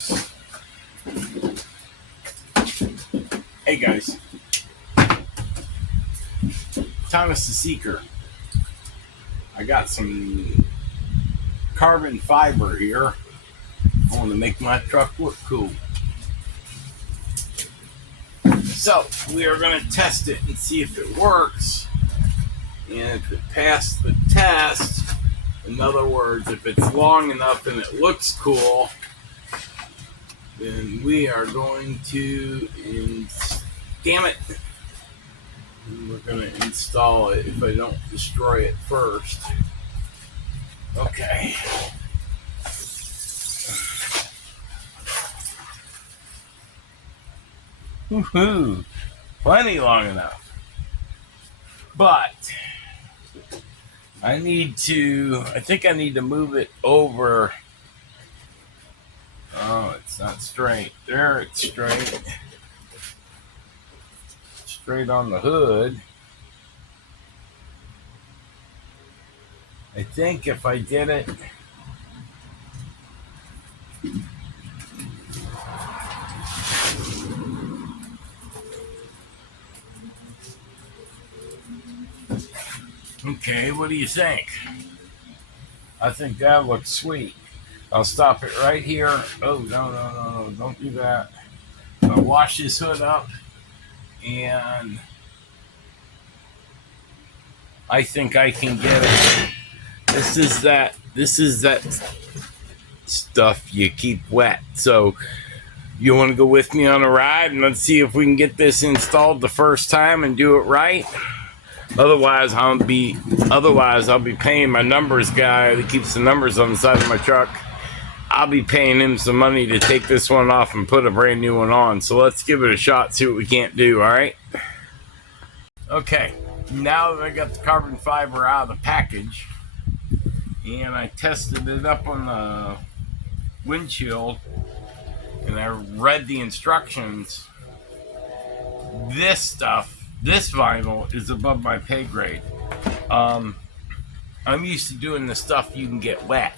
Hey guys, Thomas the Seeker. I got some carbon fiber here. I want to make my truck look cool. So we are going to test it and see if it works. And if it passed the test, in other words, if it's long enough and it looks cool, then we are going to, damn it, we're going to install it if I don't destroy it first. Okay. Woohoo! Plenty long enough. But I think I need to move it over. Oh, it's not straight. There, it's straight. Straight on the hood. I think if I did it, okay, what do you think? I think that looks sweet. I'll stop it right here. Oh, no, don't do that. I'll wash this hood up, and I think I can get it. This is that stuff you keep wet. So you want to go with me on a ride, and let's see if we can get this installed the first time and do it right. Otherwise, I'll be paying my numbers guy that keeps the numbers on the side of my truck. I'll be paying him some money to take this one off and put a brand new one on. So let's give it a shot, see what we can't do, all right? Okay, now that I got the carbon fiber out of the package, and I tested it up on the windshield, and I read the instructions, this vinyl is above my pay grade. I'm used to doing the stuff you can get wet.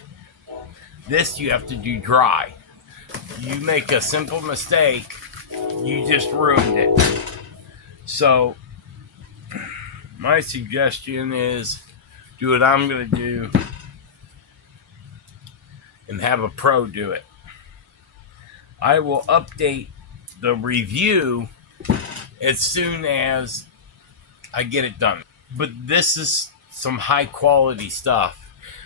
This you have to do dry. You make a simple mistake, you just ruined it. So my suggestion is do what I'm going to do and have a pro do it. I will update the review as soon as I get it done. But this is some high quality stuff.